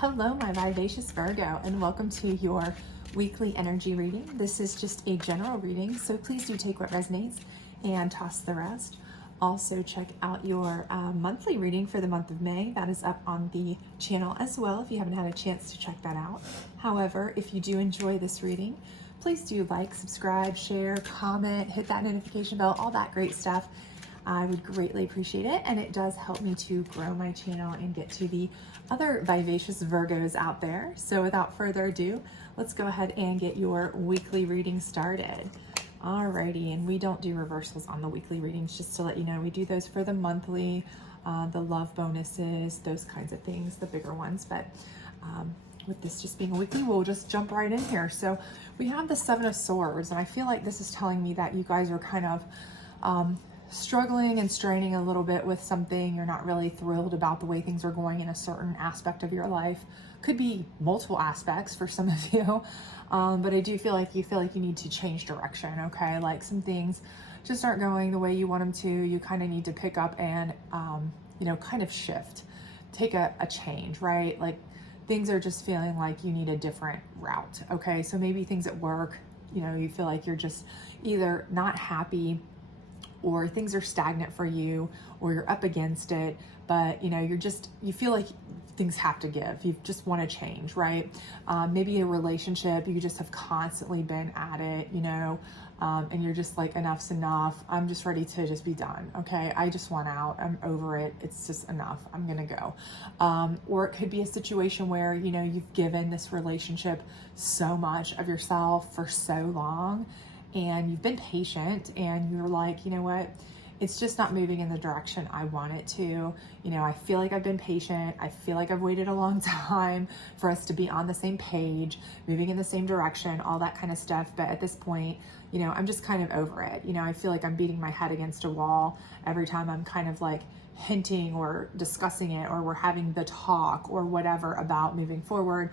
Hello, my vivacious Virgo, and welcome to your weekly energy reading. This is just a general reading, so please do take what resonates and toss the rest. Also, check out your monthly reading for the month of May. That is up on the channel as well if you haven't had a chance to check that out. However, if you do enjoy this reading, please do like, subscribe, share, comment, hit that notification bell, all that great stuff. I would greatly appreciate it, and it does help me to grow my channel and get to the other vivacious Virgos out there. So without further ado, let's go ahead and get your weekly reading started. Alrighty, and we don't do reversals on the weekly readings, just to let you know. We do those for the monthly, the love bonuses, those kinds of things, the bigger ones. But with this just being a weekly, we'll just jump right in here. So we have the Seven of Swords, and I feel like this is telling me that you guys are kind of struggling and straining a little bit with something. You're not really thrilled about the way things are going in a certain aspect of your life. Could be multiple aspects for some of you, but I do feel like you need to change direction. Okay, like some things just aren't going the way you want them to. You kind of need to pick up and kind of shift, take a change, right? Like things are just feeling like you need a different route. Okay, so maybe things at work, you feel like you're just either not happy, or things are stagnant for you, or you're up against it, but you feel like things have to give. You just want to change, right? Maybe a relationship, you just have constantly been at it, and you're just like, enough's enough. I'm just ready to just be done. Okay, I just want out. I'm over it. It's just enough. I'm gonna go. Or it could be a situation where you've given this relationship so much of yourself for so long, and you've been patient, and you're like, you know what, it's just not moving in the direction I want it to. I feel like I've been patient. I feel like I've waited a long time for us to be on the same page, moving in the same direction, all that kind of stuff. But at this point, I'm just kind of over it. I feel like I'm beating my head against a wall every time I'm kind of like hinting or discussing it, or we're having the talk or whatever about moving forward.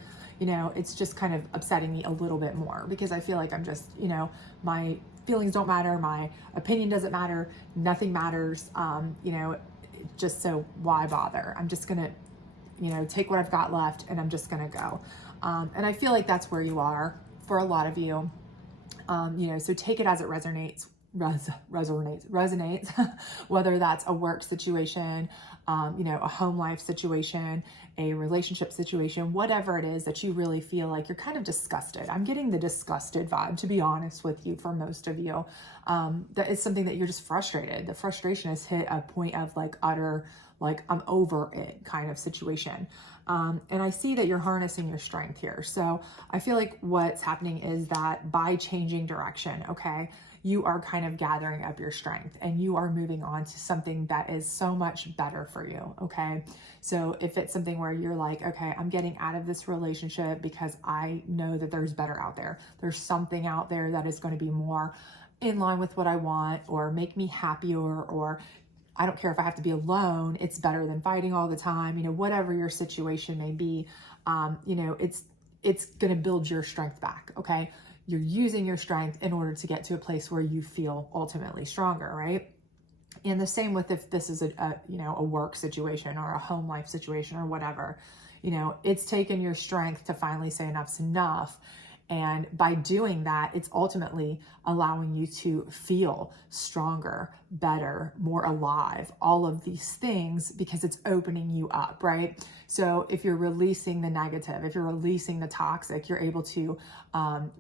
It's just kind of upsetting me a little bit more, because I feel like I'm just, my feelings don't matter, my opinion doesn't matter, nothing matters, just so why bother? I'm just gonna, take what I've got left, and I'm just gonna go. And I feel like that's where you are for a lot of you. So take it as it resonates, whether that's a work situation, a home life situation, a relationship situation, whatever it is that you really feel like you're kind of disgusted. I'm getting the disgusted vibe, to be honest with you, for most of you. That is something that you're just frustrated. The frustration has hit a point of like utter, like I'm over it kind of situation. And I see that you're harnessing your strength here. So I feel like what's happening is that by changing direction, okay, you are kind of gathering up your strength, and you are moving on to something that is so much better for you. Okay. So if it's something where you're like, okay, I'm getting out of this relationship because I know that there's better out there. There's something out there that is going to be more in line with what I want, or make me happier, or I don't care if I have to be alone. It's better than fighting all the time. Whatever your situation may be, it's going to build your strength back. Okay. You're using your strength in order to get to a place where you feel ultimately stronger, right? And the same with if this is a work situation or a home life situation or whatever, it's taken your strength to finally say enough's enough. And by doing that, it's ultimately allowing you to feel stronger, better, more alive, all of these things, because it's opening you up, right? So if you're releasing the negative, if you're releasing the toxic, you're able to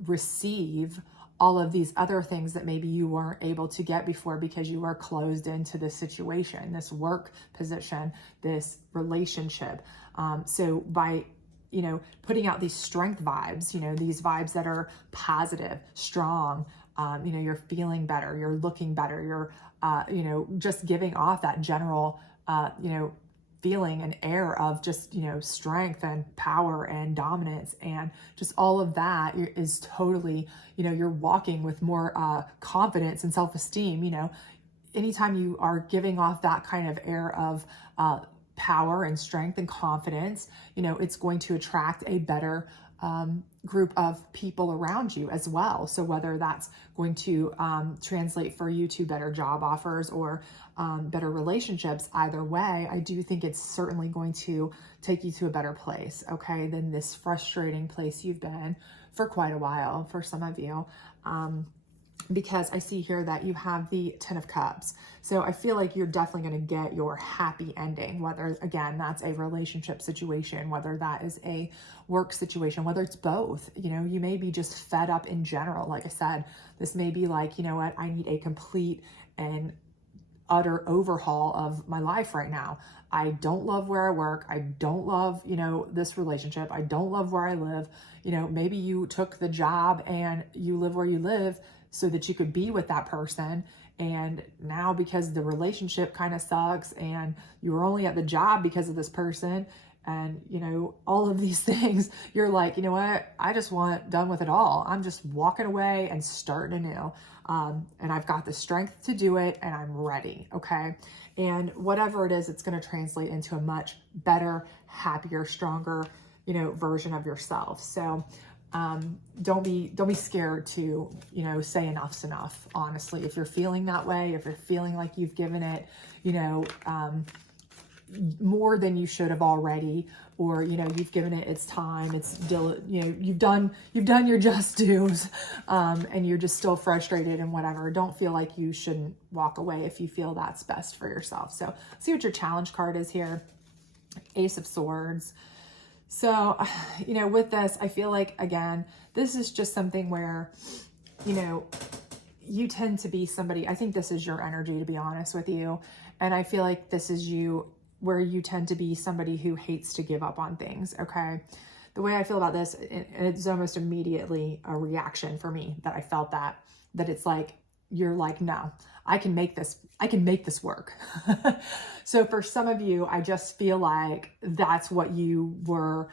receive all of these other things that maybe you weren't able to get before, because you were closed into this situation, this work position, this relationship. So by putting out these strength vibes, these vibes that are positive, strong, you're feeling better, you're looking better, you're, just giving off that general, feeling and air of just, strength and power and dominance, and just all of that is totally, you're walking with more confidence and self-esteem. Anytime you are giving off that kind of air of power and strength and confidence. You know, it's going to attract a better group of people around you as well. So whether that's going to translate for you to better job offers or better relationships, either way, I do think it's certainly going to take you to a better place, okay, than this frustrating place you've been for quite a while for some of you. Because I see here that you have the Ten of Cups. So I feel like you're definitely going to get your happy ending, whether, again, that's a relationship situation, whether that is a work situation, whether it's both. You know, you may be just fed up in general. Like I said, this may be like, you know what, I need a complete and utter overhaul of my life right now. I don't love where I work. I don't love, you know, this relationship. I don't love where I live. You know, maybe you took the job and you live where you live so that you could be with that person. And now because the relationship kind of sucks and you were only at the job because of this person and, you know, all of these things, you're like, you know what, I just want done with it all. I'm just walking away and starting anew. And I've got the strength to do it and I'm ready. Okay. And whatever it is, it's going to translate into a much better, happier, stronger, you know, version of yourself. So, don't be scared to, you know, say enough's enough. Honestly, if you're feeling that way, if you're feeling like you've given it, you know, more than you should have already, or, you know, you've given it its time, it's still, you know, you've done your just dues, and you're just still frustrated and whatever. Don't feel like you shouldn't walk away if you feel that's best for yourself. So see what your challenge card is here. Ace of Swords. So, you know, with this, I feel like, again, this is just something where, you know, you tend to be somebody, I think this is your energy, to be honest with you. And I feel like this is you, where you tend to be somebody who hates to give up on things, okay? The way I feel about this, it's almost immediately a reaction for me that I felt that it's like, you're like, no, I can make this work. So for some of you, I just feel like that's what you were,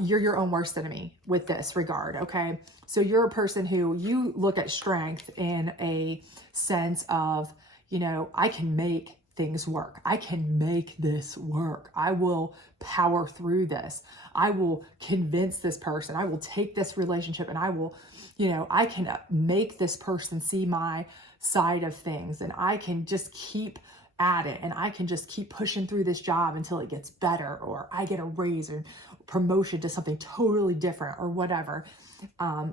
you're your own worst enemy with this regard. Okay. So you're a person who you look at strength in a sense of, you know, I can make things work. I can make this work. I will power through this. I will convince this person. I will take this relationship and I will, you know, I can make this person see my side of things and I can just keep at it and I can just keep pushing through this job until it gets better or I get a raise or promotion to something totally different or whatever.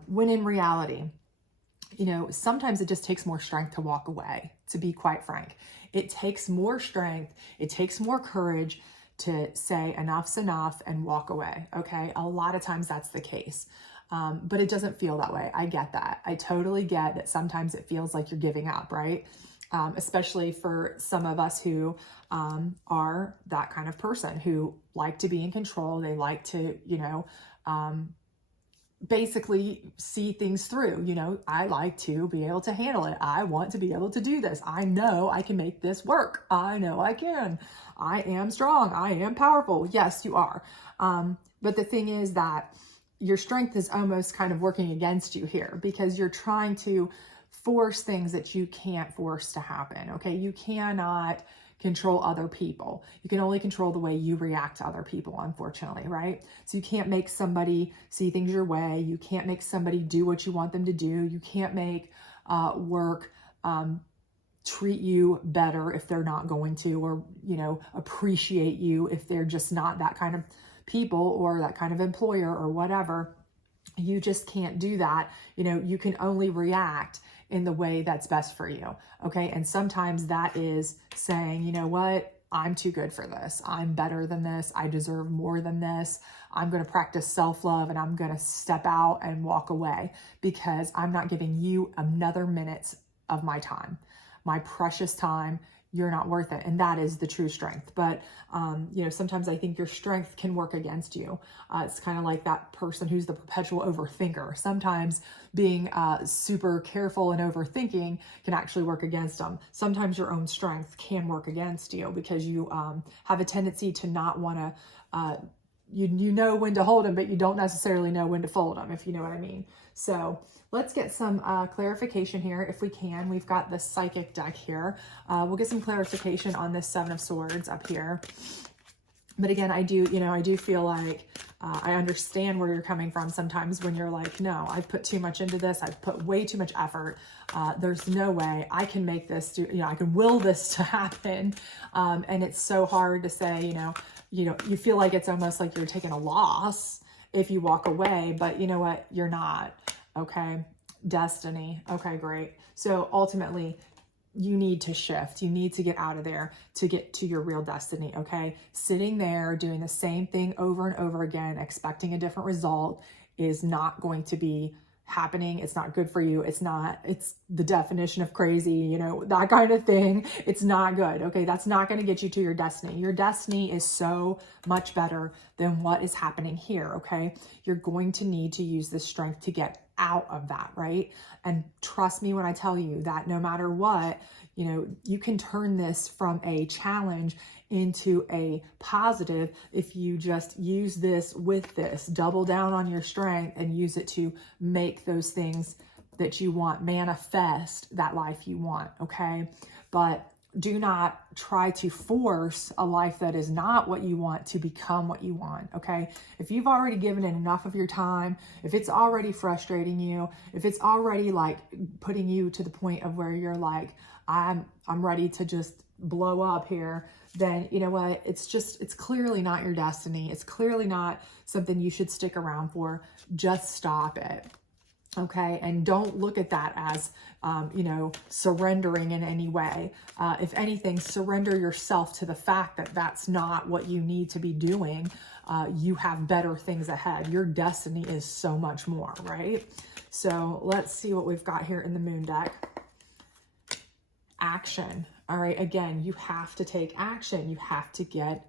When in reality, you know, sometimes it just takes more strength to walk away, to be quite frank. It takes more strength. It takes more courage to say enough's enough and walk away. Okay. A lot of times that's the case. But it doesn't feel that way. I get that. I totally get that sometimes it feels like you're giving up, right? Especially for some of us who are that kind of person who like to be in control. They like to, you know, basically see things through. You know, I like to be able to handle it. I want to be able to do this. I know I can make this work. I know I can. I am strong. I am powerful. Yes, you are. But the thing is that your strength is almost kind of working against you here because you're trying to force things that you can't force to happen. Okay. You cannot control other people. You can only control the way you react to other people, unfortunately, right? So you can't make somebody see things your way. You can't make somebody do what you want them to do. You can't make work treat you better if they're not going to, or, you know, appreciate you if they're just not that kind of people or that kind of employer or whatever. You just can't do that. You know, you can only react in the way that's best for you. Okay. And sometimes that is saying, you know what, I'm too good for this. I'm better than this. I deserve more than this. I'm going to practice self-love and I'm going to step out and walk away because I'm not giving you another minute of my time, my precious time. You're not worth it. And that is the true strength. But, you know, sometimes I think your strength can work against you. It's kind of like that person who's the perpetual overthinker. Sometimes being super careful and overthinking can actually work against them. Sometimes your own strength can work against you because you have a tendency to not want to, you know when to hold them, but you don't necessarily know when to fold them, if you know what I mean. So let's get some clarification here if we can. We've got the psychic deck here. We'll get some clarification on this Seven of Swords up here. But again, I do feel like I understand where you're coming from sometimes when you're like, no, I've put too much into this. I've put way too much effort. There's no way I can make this I can will this to happen. And it's so hard to say, you feel like it's almost like you're taking a loss if you walk away, but you know what? You're not. Okay. Destiny. Okay, great. So ultimately, you need to shift. You need to get out of there to get to your real destiny. Okay. Sitting there doing the same thing over and over again, expecting a different result is not going to be happening. It's not good for you. It's the definition of crazy, that kind of thing. It's not good. Okay. That's not going to get you to your destiny. Your destiny is so much better than what is happening here. Okay. You're going to need to use this strength to get out of that. Right. And trust me when I tell you that no matter what, you can turn this from a challenge into a positive if you just use this with this, double down on your strength and use it to make those things that you want, manifest that life you want. Okay. But do not try to force a life that is not what you want to become what you want. Okay. If you've already given it enough of your time, if it's already frustrating you, if it's already like putting you to the point of where you're like, I'm ready to just blow up here, then you know what? It's clearly not your destiny. It's clearly not something you should stick around for. Just stop it. Okay. And don't look at that as, surrendering in any way. If anything, surrender yourself to the fact that that's not what you need to be doing. You have better things ahead. Your destiny is so much more, right? So let's see what we've got here in the moon deck. Action. All right. Again, you have to take action. You have to get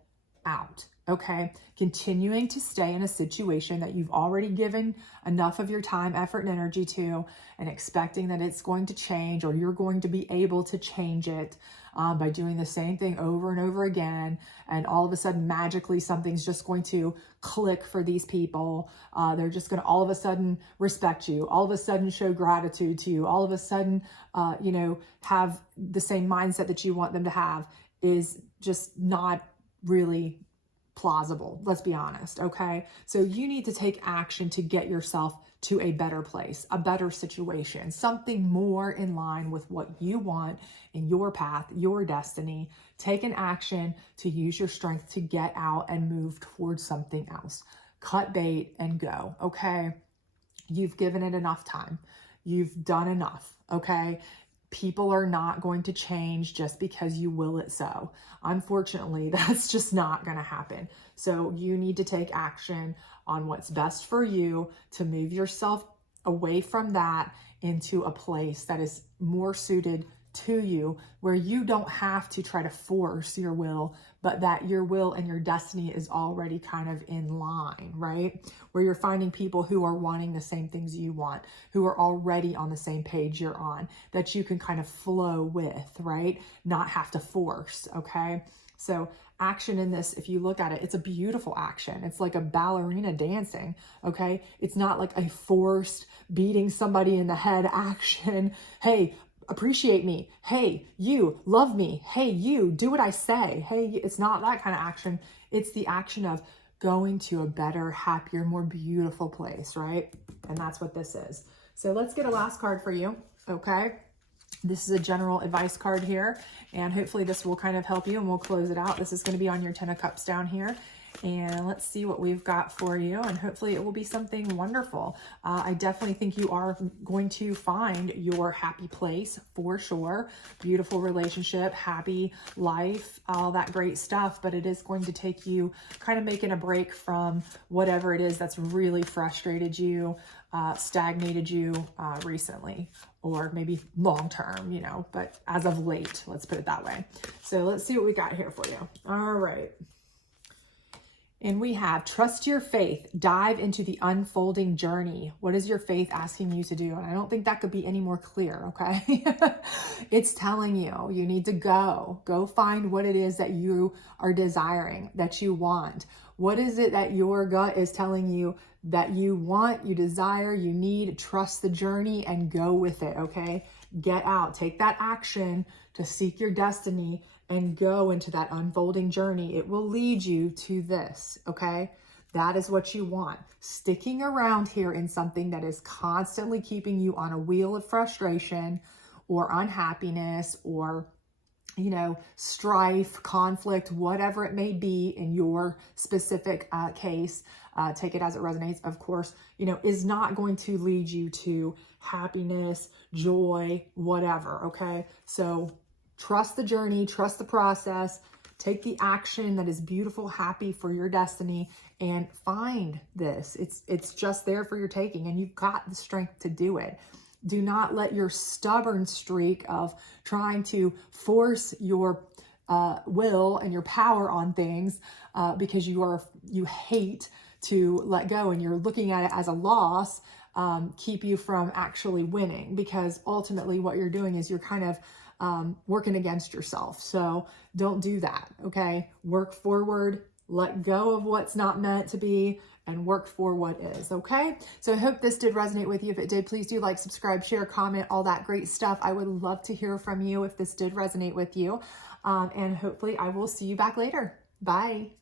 out. Okay. Continuing to stay in a situation that you've already given enough of your time, effort, and energy to, and expecting that it's going to change or you're going to be able to change it by doing the same thing over and over again. And all of a sudden, magically, something's just going to click for these people. They're just going to all of a sudden respect you, all of a sudden show gratitude to you, all of a sudden, have the same mindset that you want them to have is just not really plausible. Let's be honest. Okay. So you need to take action to get yourself to a better place, a better situation, something more in line with what you want in your path, your destiny. Take an action to use your strength to get out and move towards something else. Cut bait and go. Okay. You've given it enough time. You've done enough. Okay. People are not going to change just because you will it so. Unfortunately, that's just not going to happen. So you need to take action on what's best for you to move yourself away from that into a place that is more suited to you, where you don't have to try to force your will, but that your will and your destiny is already kind of in line, right? Where you're finding people who are wanting the same things you want, who are already on the same page you're on, that you can kind of flow with, right? Not have to force, okay? So action in this, if you look at it, it's a beautiful action. It's like a ballerina dancing, okay? It's not like a forced beating somebody in the head action. Hey, appreciate me. Hey, you love me. Hey, you do what I say. Hey, it's not that kind of action. It's the action of going to a better, happier, more beautiful place, right? And that's what this is. So let's get a last card for you. Okay. This is a general advice card here, and hopefully this will kind of help you, and we'll close it out. This is going to be on your 10 of Cups down here. And let's see what we've got for you, and hopefully it will be something wonderful. I definitely think you are going to find your happy place for sure. Beautiful relationship, happy life, all that great stuff, but it is going to take you kind of making a break from whatever it is that's really frustrated you, stagnated you recently, or maybe long term, but as of late, let's put it that way. So let's see what we got here for you. All right. And we have trust your faith, dive into the unfolding journey. What is your faith asking you to do? And I don't think that could be any more clear, okay? It's telling you, you need to go find what it is that you are desiring, that you want. What is it that your gut is telling you that you want, you desire, you need? Trust the journey and go with it, okay? Get out, take that action to seek your destiny and go into that unfolding journey. It will lead you to this, okay? That is what you want. Sticking around here in something that is constantly keeping you on a wheel of frustration or unhappiness or, you know, strife, conflict, whatever it may be in your specific case, take it as it resonates, of course, you know, is not going to lead you to happiness, joy, whatever, okay? So trust the journey, trust the process, take the action that is beautiful, happy for your destiny, and find this. It's just there for your taking, and you've got the strength to do it. Do not let your stubborn streak of trying to force your will and your power on things because you hate to let go and you're looking at it as a loss keep you from actually winning, because ultimately what you're doing is you're kind of working against yourself. So don't do that, okay? Work forward, let go of what's not meant to be, and work for what is, okay? So I hope this did resonate with you. If it did, please do like, subscribe, share, comment, all that great stuff. I would love to hear from you if this did resonate with you. And hopefully I will see you back later. Bye.